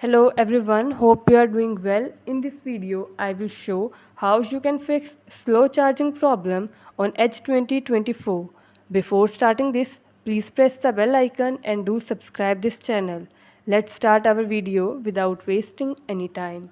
Hello everyone, hope you are doing well. In this video, I will show how you can fix slow charging problem on Edge 2024. Before starting this, please press the bell icon and do subscribe this channel. Let's start our video without wasting any time.